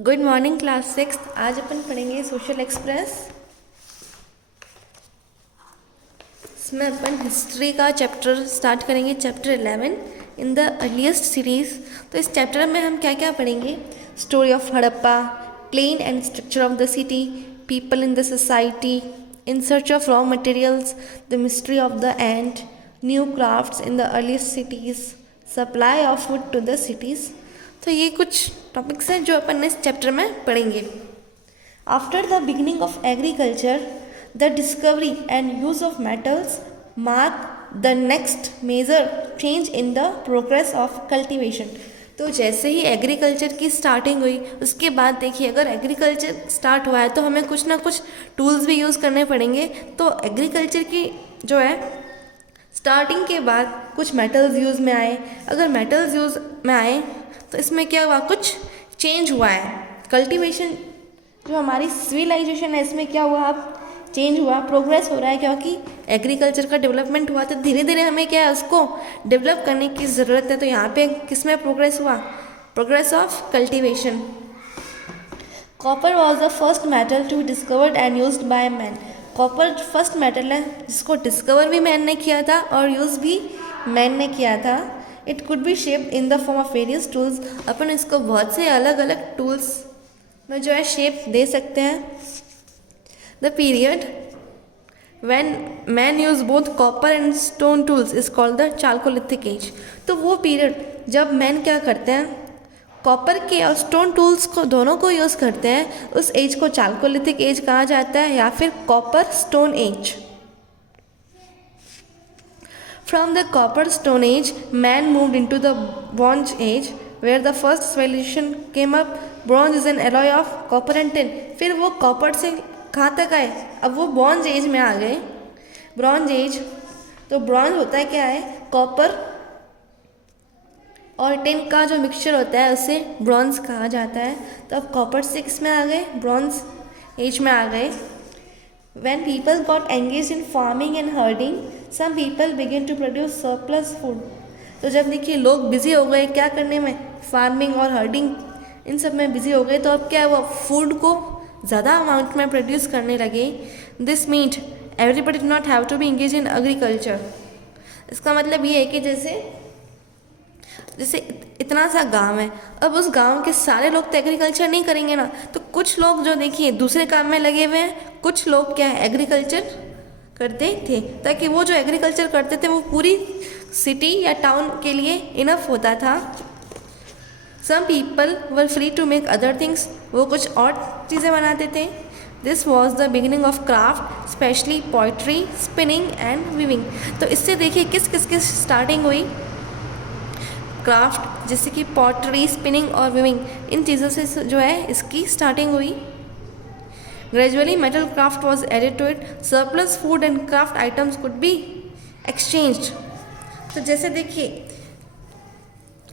Good morning class six. आज अपन पढ़ेंगे social express. इसमें अपन हिस्ट्री का चैप्टर स्टार्ट करेंगे, chapter 11 in the earliest cities. तो इस चैप्टर में हम क्या क्या पढ़ेंगे? Story of Harappa, plan and structure of the city, people in the society, in search of raw materials, the mystery of the end, new crafts in the earliest cities, supply of food to the cities. तो ये कुछ topics हैं जो अपन इस chapter में पढ़ेंगे। After the beginning of agriculture, the discovery and use of metals mark the next major change in the progress of cultivation. तो जैसे ही एग्रीकल्चर की स्टार्टिंग हुई, उसके बाद देखिए, अगर एग्रीकल्चर स्टार्ट हुआ है तो हमें कुछ ना कुछ टूल्स भी यूज़ करने पड़ेंगे। तो एग्रीकल्चर की जो है स्टार्टिंग के बाद कुछ मेटल्स यूज़ में आए। अगर मेटल्स यूज़ में आए तो इसमें क्या हुआ, कुछ चेंज हुआ है। कल्टीवेशन जो हमारी सिविलाइजेशन है, इसमें क्या हुआ, अब चेंज हुआ, प्रोग्रेस हो रहा है, क्योंकि एग्रीकल्चर का डेवलपमेंट हुआ। तो धीरे धीरे हमें क्या है, उसको डेवलप करने की ज़रूरत है। तो यहाँ पे किस में प्रोग्रेस हुआ? Progress of cultivation. Copper was the first metal to be discovered and used by man. Copper first metal है जिसको डिस्कवर भी मैन ने किया था और यूज़ भी मैन ने किया था। It could be shaped in the form of various tools. अपन इसको बहुत से अलग अलग टूल्स में जो है शेप दे सकते हैं। The period when man use both copper and stone tools is called the chalcolithic age. तो वो पीरियड जब मैन क्या करते हैं, कॉपर के और स्टोन टूल्स को दोनों को यूज़ करते हैं, उस एज को चाल्कोलिथिक एज कहा जाता है या फिर copper stone age. From the copper stone age, man moved into the bronze age, where the first civilization came up. Bronze is an alloy of copper and tin. फिर वो copper से कहाँ तक आए? अब वो ब्रॉन्ज एज में आ गए। ब्रॉन्ज एज, तो ब्रॉन्ज होता है क्या है, कॉपर और टिन का जो मिक्सचर होता है उसे ब्रॉन्ज कहा जाता है। तो अब कॉपर से किस में आ गए? ब्रॉन्ज एज में आ गए। When people got engaged in farming and herding, some people began to produce surplus food. तो जब देखिए लोग बिजी हो गए क्या करने में, फार्मिंग और हर्डिंग इन सब में बिजी हो गए, तो अब क्या हुआ, फूड को ज़्यादा अमाउंट में प्रोड्यूस करने लगे। This meant everybody do not have to be engage in agriculture. इसका मतलब ये है कि जैसे इतना सा गांव है, अब उस गांव के सारे लोग तो एग्रीकल्चर नहीं करेंगे ना। तो कुछ लोग जो देखिए दूसरे काम में लगे हुए हैं, कुछ लोग क्या है एग्रीकल्चर करते थे, ताकि वो जो एग्रीकल्चर करते थे वो पूरी सिटी या टाउन के लिए इनफ होता था। Some people were free to make other things, वो कुछ और चीज़ें बनाते थे। This was the beginning of craft, specially pottery, spinning and weaving. तो इससे देखिए किस किस की स्टार्टिंग हुई, क्राफ्ट जैसे कि पॉटरी, स्पिनिंग और वीविंग, इन चीज़ों से जो है इसकी स्टार्टिंग हुई। Gradually metal craft was added to it, surplus food and craft items could be exchanged. तो जैसे देखिए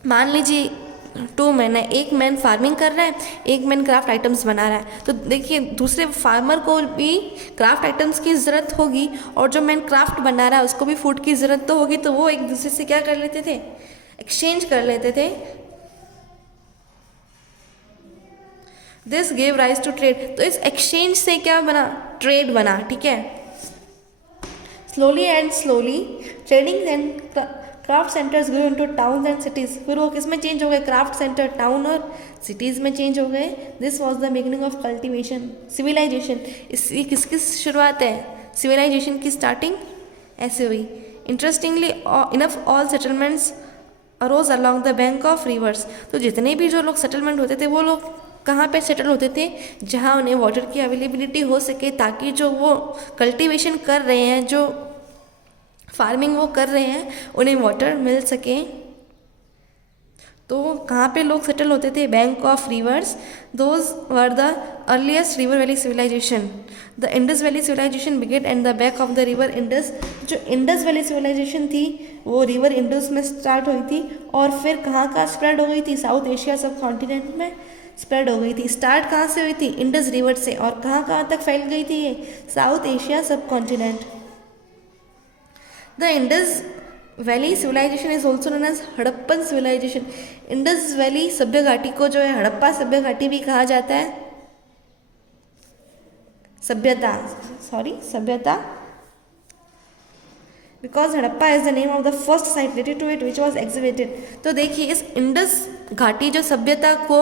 मान लीजिए 2 मैन है, एक मैन फार्मिंग कर रहा है, एक मैन क्राफ्ट आइटम्स बना रहा है। तो देखिए दूसरे फार्मर को भी क्राफ्ट आइटम्स की ज़रूरत होगी और जो मैन क्राफ्ट बना रहा है उसको भी फूड की ज़रूरत तो होगी। तो वो एक दूसरे से क्या कर लेते थे, एक्सचेंज कर लेते थे। This gave rise to trade. तो इस एक्सचेंज से क्या बना, ट्रेड बना, ठीक है। Slowly and slowly trading and craft centres grow into towns and cities. फिर वो किस में चेंज हो गए, क्राफ्ट सेंटर टाउन और सिटीज़ में चेंज हो गए। This was the beginning of cultivation, civilisation. इसकी किसकी शुरुआत है, सिविलाइजेशन की स्टार्टिंग ऐसे हुई। Interestingly enough all settlements arose along the bank of rivers. तो जितने भी जो लोग सेटलमेंट होते थे वो लोग कहाँ पे सेटल होते थे, जहाँ उन्हें वाटर की अवेलेबिलिटी हो सके, ताकि जो वो कल्टीवेशन कर रहे हैं, जो फार्मिंग वो कर रहे हैं, उन्हें वाटर मिल सके। तो कहाँ पे लोग सेटल होते थे, bank of rivers. Those were the earliest river valley civilisation. The Indus valley civilisation began and the bank of the river Indus. जो इंडस वैली सिविलाइजेशन थी वो रिवर इंडस में स्टार्ट हुई थी और फिर कहाँ का स्प्रेड हो गई थी, साउथ एशिया सब कॉन्टिनेंट में स्प्रेड हो गई थी। स्टार्ट कहाँ से हुई थी, इंडस रिवर से, और कहाँ तक फैल गई थी ये, south Asia subcontinent. The Indus valley civilisation is also known as Harappan civilisation. Indus valley सभ्य घाटी को जो है हड़प्पा सभ्य घाटी भी कहा जाता है। सभ्यता because Harappa is the name of the first site related to it which was exhibited. तो देखिए इस इंडस घाटी जो सभ्यता को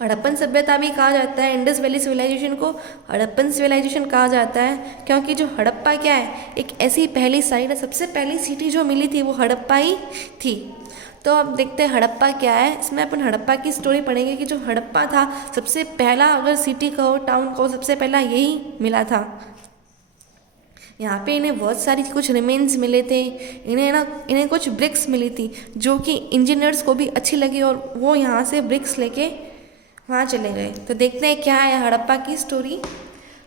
हड़प्पन सभ्यता भी कहा जाता है, इंडस वैली सिविलाइजेशन को हड़प्पन सिविलाइजेशन कहा जाता है, क्योंकि जो हड़प्पा क्या है एक ऐसी पहली साइट है, सबसे पहली सिटी जो मिली थी वो हड़प्पा ही थी। तो अब देखते हैं हड़प्पा क्या है। इसमें अपन हड़प्पा की स्टोरी पढ़ेंगे कि जो हड़प्पा था सबसे पहला, अगर सिटी कहो टाउन कहो, सबसे पहला यही मिला था। यहाँ पे इन्हें बहुत सारी कुछ रिमेन्स मिले थे, इन्हें कुछ ब्रिक्स मिली थी जो कि इंजीनियर्स को भी अच्छी लगी और वो यहाँ से ब्रिक्स लेके वहाँ चले गए। तो देखते हैं क्या है हड़प्पा की story.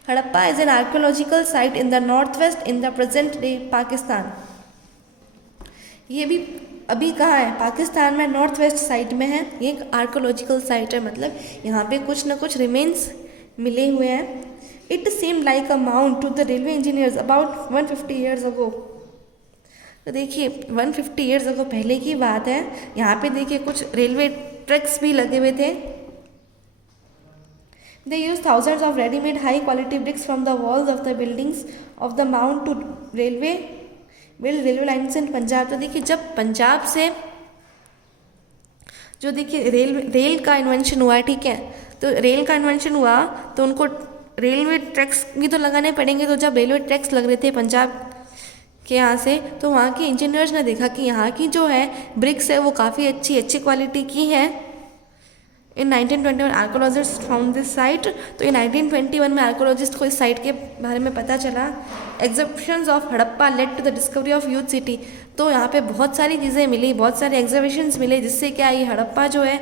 Harappa is an archaeological site in the north west in the present day Pakistan. ये भी अभी कहाँ है, पाकिस्तान में नॉर्थ वेस्ट साइड में है। ये एक आर्कोलॉजिकल साइट है, मतलब यहाँ पे कुछ न कुछ रिमेन्स मिले हुए हैं। It seem like a mound to the railway engineers about 150 years ago. तो देखिए 150 ईयर्स अगो पहले की बात है। यहाँ पे देखिए कुछ रेलवे ट्रैक्स भी लगे हुए थे। They use thousands of ready-made high-quality bricks from the walls of the buildings of the mount to build railway lines in Punjab। तो देखिए जब पंजाब से जो देखिए रेल का इन्वेंशन हुआ, ठीक है, तो रेल का इन्वेंशन हुआ तो उनको रेलवे ट्रैक्स भी तो लगाने पड़ेंगे। तो जब रेलवे ट्रैक्स लग रहे थे पंजाब के यहाँ से, तो वहाँ के इंजीनियर्स ने देखा कि यहाँ की जो है ब्रिक्स है वो काफ़ी अच्छी क्वालिटी की है। इन 1921 आर्कोलॉजिस्ट फाउंड दिस साइट। तो इन 1921 में आर्कोलॉजिस्ट को इस साइट के बारे में पता चला। Exhibitions of Harappa led to the discovery of youth city. तो यहाँ पे बहुत सारी चीज़ें मिली, बहुत सारे एग्जिबिशंस मिले, जिससे क्या ये हड़प्पा जो है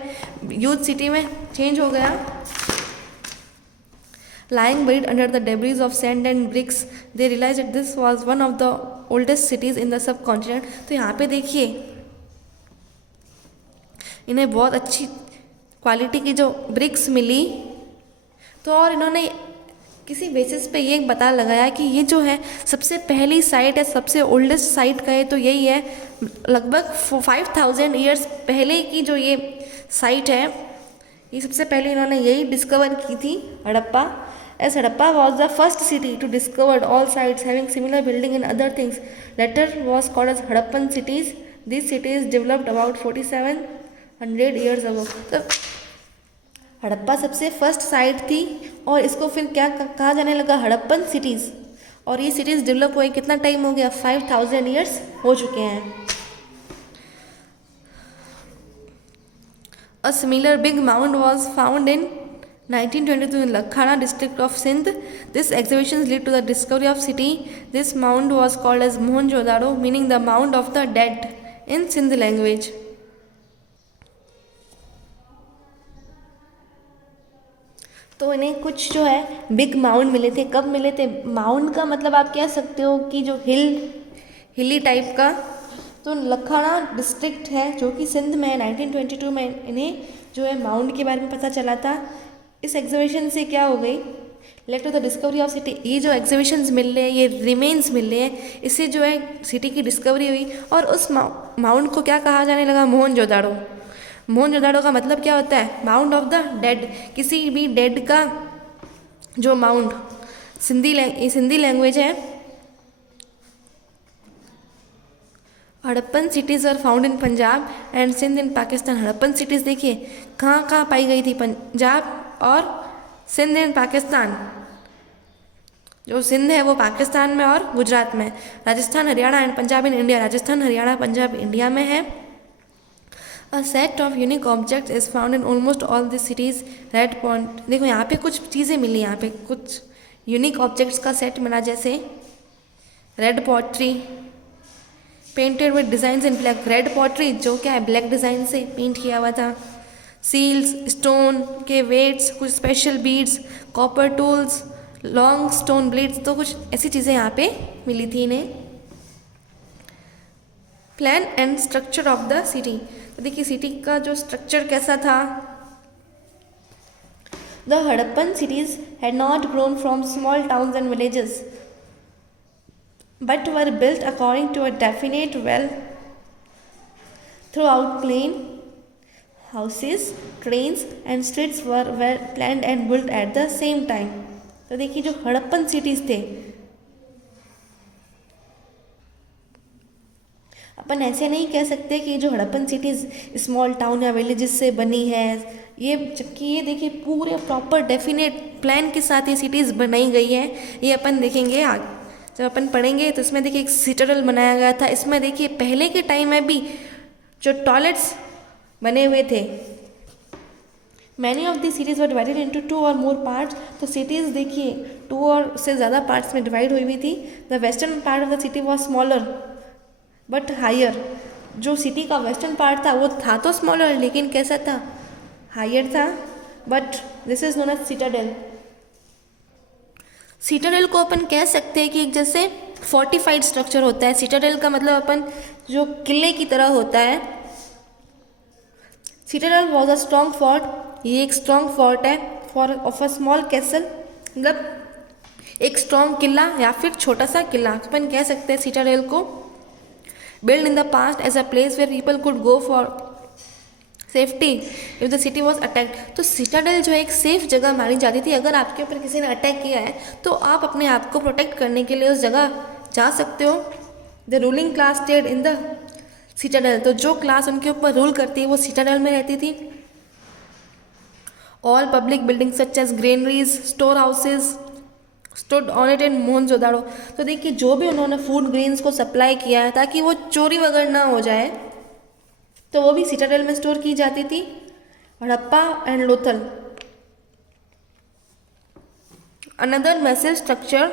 यूथ सिटी में चेंज हो गया। Lying buried under the debris of sand and bricks, they realized that this was one of the oldest cities in the subcontinent। तो यहाँ पे देखिए इन्हें बहुत अच्छी क्वालिटी की जो ब्रिक्स मिली, तो और इन्होंने किसी बेसिस पे ये पता लगाया कि ये जो है सबसे पहली साइट है, सबसे ओल्डेस्ट साइट कहे तो यही है। लगभग 5000 ईयर्स पहले की जो ये साइट है, ये सबसे पहले इन्होंने यही डिस्कवर की थी Harappa. As Harappa was the first city to discover all sites having similar building and other things, later was called as Harappan cities. These cities developed about 4700 years ago। तो हड़प्पा सबसे फर्स्ट साइट थी और इसको फिर क्या कहा जाने लगा, हड़प्पन सिटीज़। और ये सिटीज़ डेवलप हुए कितना टाइम हो गया, 5000 ईयर्स हो चुके हैं। A similar big mound was found in 1922 in Lakhana district of Sindh. This exhibition led to the discovery of city. This mound was called as Mohenjo-daro, meaning the mound of the dead in Sindh language। तो इन्हें कुछ जो है big mound मिले थे। कब मिले थे, माउंड का मतलब आप कह सकते हो कि जो हिली टाइप का। तो लखाना डिस्ट्रिक्ट है जो कि सिंध में है। 1922 में इन्हें जो है माउंड के बारे में पता चला था। इस एग्जीबिशन से क्या हो गई, led to the discovery of city. ये जो एग्जीबिशंस मिल रहे हैं, ये रिमेन्स मिल रहे हैं, इससे जो है सिटी की डिस्कवरी हुई। और उस माउंड को क्या कहा जाने लगा, मोहनजोदाड़ो। मोहनजोदाड़ो का मतलब क्या होता है, माउंड ऑफ द डेड। किसी भी डेड का जो माउंड, सिंधी लैंग्वेज है। Harappan cities are found in Punjab and Sindh in Pakistan. Harappan cities देखिए कहाँ कहाँ पाई गई थी, पंजाब और सिंध इन पाकिस्तान। जो सिंध है वो पाकिस्तान में और गुजरात में। Rajasthan, Haryana and Punjab in India. Rajasthan, Haryana, Punjab India में है। A set of unique objects is found in almost all this cities. Red point देखो यहाँ पे कुछ चीज़ें मिली, यहाँ पे कुछ यूनिक ऑब्जेक्ट्स का सेट मिला, जैसे red pottery painted with design in black. Red pottery जो क्या है ब्लैक डिज़ाइन से पेंट किया हुआ था। सील्स, स्टोन के वेट्स, कुछ special beads, copper tools, long stone blades, तो कुछ ऐसी चीज़ें यहाँ पे मिली थी इन्हें। Plan and structure of the city. तो देखिए सिटी का जो स्ट्रक्चर कैसा था। The Harappan cities had not grown from small towns and villages. but were built according to a definite well throughout. Plain houses, trains and streets were well planned and built at the same time. तो देखिए जो Harappan cities थे, अपन ऐसे नहीं कह सकते कि जो हड़प्पन सिटीज़ स्मॉल टाउन या विलेजेस से बनी है, ये जबकि ये देखिए पूरे प्रॉपर डेफिनेट प्लान के साथ ये सिटीज़ बनाई गई है। ये अपन देखेंगे जब अपन पढ़ेंगे तो इसमें देखिए एक सिटाडेल बनाया गया था। इसमें देखिए पहले के टाइम में भी जो टॉयलेट्स बने हुए थे, many of the cities were divided into 2 और मोर पार्ट्स। तो सिटीज़ देखिए 2 और से ज़्यादा पार्ट्स में डिवाइड हुई थी। The western part of the city was smaller but higher. जो सिटी का वेस्टर्न पार्ट था वो था तो स्मॉलर, लेकिन कैसा था, हायर था। But this is known as citadel. Citadel को अपन कह सकते हैं कि एक जैसे फोर्टिफाइड स्ट्रक्चर होता है। सिटाडेल का मतलब अपन जो किले की तरह होता है। Citadel was a strong fort, ये एक स्ट्रॉन्ग फोर्ट है for of a small castle, मतलब एक स्ट्रॉन्ग किला या फिर छोटा सा किला अपन कह सकते हैं सिटाडेल को। built in the past as a place where people could go for safety if the city was attacked। तो सिटाडेल जो एक सेफ जगह मानी जाती थी। अगर आपके ऊपर किसी ने अटैक किया है तो आप अपने आप को प्रोटेक्ट करने के लिए उस जगह जा सकते हो। The ruling class stayed in the Citadel, तो जो क्लास उनके ऊपर रूल करती है वो सिटाडेल में रहती थी। All public building such as granaries, storehouses stood on it in Mohenjodaro. तो देखिए जो भी उन्होंने फूड ग्रेन्स को सप्लाई किया है ताकि वो चोरी वगैरह ना हो जाए, तो वो भी सिटाडेल में स्टोर की जाती थी। Harappa and Lothal. Another massive structure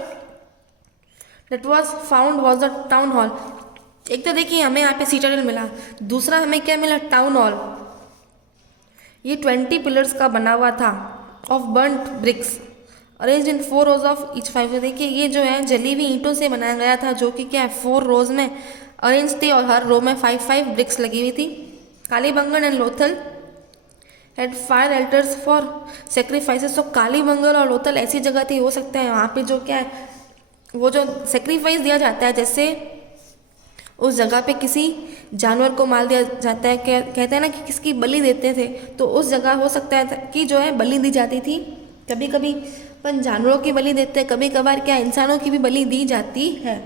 that was found was the town hall. एक तो देखिए हमें यहाँ पे सिटाडेल मिला, दूसरा हमें क्या मिला, टाउन हॉल। ये 20 पिलर्स का बना हुआ था of burnt bricks arranged in 4 rows of each 5। देखिए ये जो है जली हुई ईंटों से बनाया गया था, जो कि क्या है 4 रोज में अरेंज थी और हर रो में 5 ब्रिक्स लगी हुई थी। Kalibangan and Lothal had fire एल्टर्स for sacrifices. तो कालीबंगन और लोथल ऐसी जगह थी, हो सकता है वहाँ पे जो क्या है वो जो सेक्रीफाइस दिया जाता है, जैसे उस जगह पे किसी जानवर को मार दिया जाता है, कहते हैं ना कि किसकी बलि देते थे, तो उस जगह हो सकता है कि जो है बलि दी जाती थी। कभी कभी अपन जानवरों की बलि देते हैं, कभी कभार क्या इंसानों की भी बलि दी जाती है।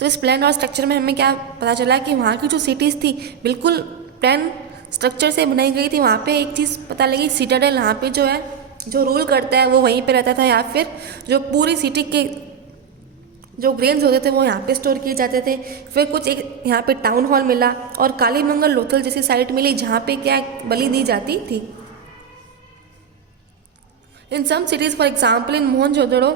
तो इस प्लान और स्ट्रक्चर में हमें क्या पता चला कि वहाँ की जो सिटीज़ थी बिल्कुल प्लान स्ट्रक्चर से बनाई गई थी। वहाँ पे एक चीज़ पता लगी, सिटाडेल यहाँ पे जो है जो रूल करता है वो वहीं पे रहता था, या फिर जो पूरी सिटी के जो ग्रेन्स होते थे वो यहाँ पे स्टोर किए जाते थे। फिर कुछ एक यहाँ पे टाउन हॉल मिला और कालीबंगन लोथल जैसी साइट मिली जहाँ पे क्या बलि दी जाती थी। In some cities, for example in Mohenjo-daro,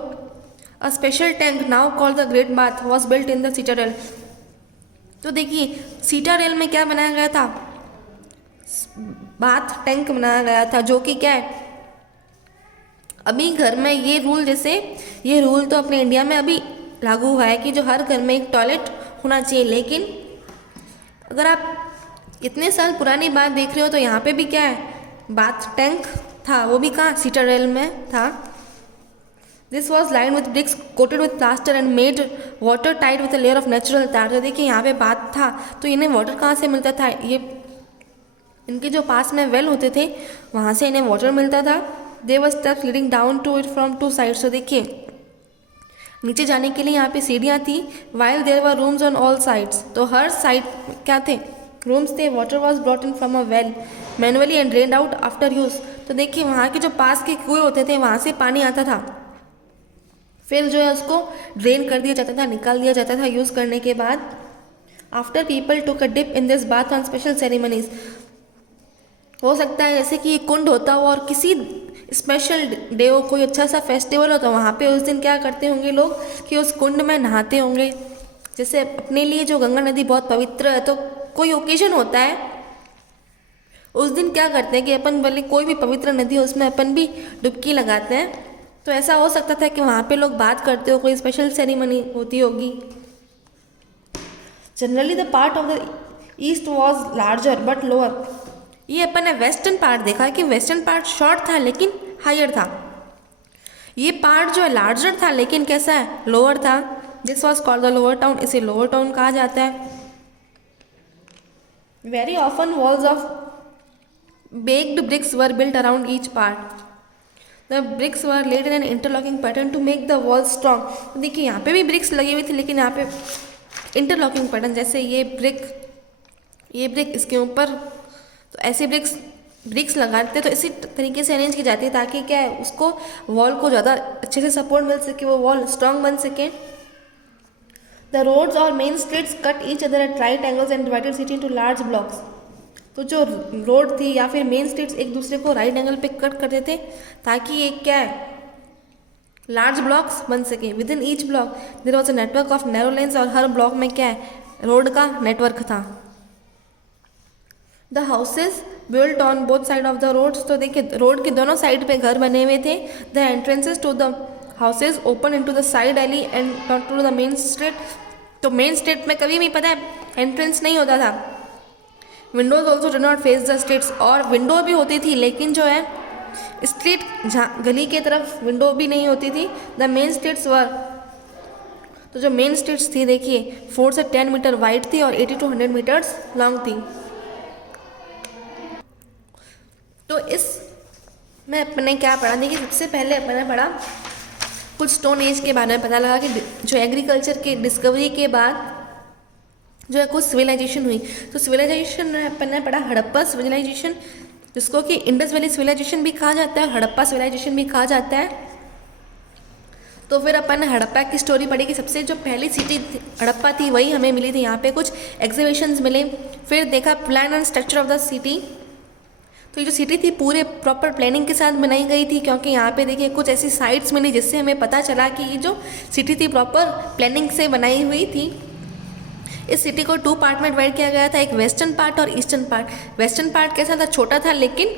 a special tank now called the Great Bath was built in the citadel। तो देखिए सिटाडेल में क्या बनाया गया था, बाथ टैंक बनाया गया था, जो कि क्या है अभी घर में ये रूल, जैसे ये रूल तो अपने इंडिया में अभी लागू हुआ है कि जो हर घर में एक टॉयलेट होना चाहिए, लेकिन अगर आप इतने साल पुरानी बात देख रहे हो तो यहाँ पे भी क्या है बाथ टैंक था, वो भी कहाँ सिटाडेल में था। This was lined with bricks coated with plaster and made watertight with a layer of natural tar. तो देखिए यहाँ पे बात था तो इन्हें वाटर कहाँ से मिलता था, ये इनके जो पास में वेल होते थे वहाँ से इन्हें वाटर मिलता था। They were steps leading down to it from 2 sides. तो देखिए नीचे जाने के लिए यहाँ पे सीढ़ियाँ थी, while there were rooms on all sides. तो हर साइड क्या थे, रूम्स थे। Water was brought in from a well manually and drained out after use. तो देखिए वहाँ के जो पास के कुएँ होते थे वहाँ से पानी आता था, फिर जो है उसको ड्रेन कर दिया जाता था, निकाल दिया जाता था यूज़ करने के बाद। After people took a dip in this bath on special ceremonies. हो सकता है जैसे कि ये कुंड होता हो और किसी स्पेशल डे हो, कोई अच्छा सा फेस्टिवल हो, तो वहाँ पे उस दिन क्या करते होंगे लोग कि उस कुंड में नहाते होंगे। जैसे अपने लिए जो गंगा नदी बहुत पवित्र है, तो कोई ओकेजन होता है उस दिन क्या करते हैं कि अपन भले कोई भी पवित्र नदी हो उसमें अपन भी डुबकी लगाते हैं। तो ऐसा हो सकता था कि वहाँ पे लोग बात करते हो, कोई स्पेशल सेरेमनी होती होगी। Generally the part of the east was larger but lower. ये अपन ने वेस्टर्न पार्ट देखा कि वेस्टर्न पार्ट शॉर्ट था लेकिन हायर था। ये पार्ट जो है लार्जर था लेकिन कैसा है, लोअर था। This was called the lower town, इसे लोअर टाउन कहा जाता है। Very often walls of baked bricks were built around each part. The bricks were laid in an interlocking pattern to make the walls strong. देखिए यहाँ पे भी bricks लगी हुई थी, लेकिन यहाँ पे interlocking pattern, जैसे ये brick इसके ऊपर, तो ऐसे bricks लगाते तो इसी तरीके से अरेंज की जाती है ताकि क्या है उसको वॉल को ज़्यादा अच्छे से सपोर्ट मिल सके, वो वॉल स्ट्रॉन्ग बन सके। The roads or main streets cut each other at right angles and divided city into large blocks. तो जो रोड थी या फिर मेन स्ट्रीट्स एक दूसरे को राइट एंगल पे कट करते थे ताकि एक क्या है लार्ज ब्लॉक्स बन सके। Within each block there was a network of narrow lanes, और हर ब्लॉक में क्या है रोड का नेटवर्क था। The houses built on both side of the roads, तो देखिए रोड के दोनों साइड पे घर बने हुए थे। The entrances to the houses open into the side alley and not to the main street. तो मेन स्ट्रीट में कभी भी पता है एंट्रेंस नहीं होता था। Windows also do not face the streets, और विंडो भी होती थी लेकिन जो है स्ट्रीट गली के तरफ विंडो भी नहीं होती थी। द मेन स्ट्रीट्स वर, तो जो मेन स्ट्रीट्स थी देखिए 4 से 10 मीटर वाइड थी और 80 to 100 मीटर्स लॉन्ग थी। तो इस में अपने क्या पढ़ा, देखिए सबसे पहले अपने पढ़ा कुछ स्टोन एज के बारे में, पता लगा कि जो एग्रीकल्चर के डिस्कवरी के बाद जो है कुछ सिविलाइजेशन हुई। तो सिविलाइजेशन में अपन ने पढ़ा हड़प्पा सिविलाइजेशन, जिसको कि इंडस वैली सिविलाइजेशन भी कहा जाता है, हड़प्पा सिविलाइजेशन भी कहा जाता है। तो फिर अपन ने हड़प्पा की स्टोरी पढ़ी कि सबसे जो पहली सिटी हड़प्पा थी वही हमें मिली थी। यहाँ पे कुछ एग्जीबिशंस मिले, फिर देखा plan and structure of the city. तो ये जो सिटी थी पूरे प्रॉपर प्लानिंग के साथ बनाई गई थी, क्योंकि यहाँ पे देखिए कुछ ऐसी साइट्स मिली जिससे हमें पता चला कि ये जो सिटी थी प्रॉपर प्लानिंग से बनाई हुई थी। इस सिटी को 2 पार्ट में डिवाइड किया गया था, एक वेस्टर्न पार्ट और ईस्टर्न पार्ट। वेस्टर्न पार्ट कैसा था, छोटा था लेकिन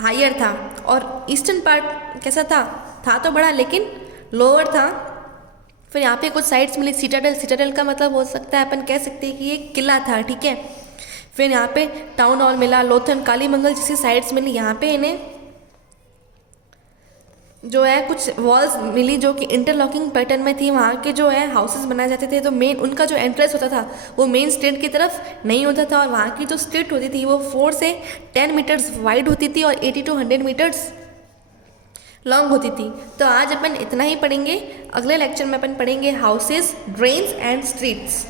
हायर था, और ईस्टर्न पार्ट कैसा था तो बड़ा लेकिन लोअर था। फिर यहाँ पे कुछ साइट्स मिली, सिटाडेल का मतलब हो सकता है अपन कह सकते हैं कि ये किला था, ठीक है। फिर यहाँ पे टाउन हॉल मिला, लोथन कालीमंगल जैसी साइट्स मिली। यहाँ पे इन्हें जो है कुछ वॉल्स मिली जो कि इंटरलॉकिंग पैटर्न में थी। वहाँ के जो है हाउसेस बनाए जाते थे, तो मेन उनका जो एंट्रेंस होता था वो मेन स्ट्रीट की तरफ नहीं होता था, और वहाँ की जो स्ट्रीट होती थी वो 4 से 10 मीटर्स वाइड होती थी और 80 to 100 मीटर्स लॉन्ग होती थी। तो आज अपन इतना ही पढ़ेंगे। अगले लेक्चर में अपन पढ़ेंगे हाउसेस, ड्रेन्स एंड स्ट्रीट्स।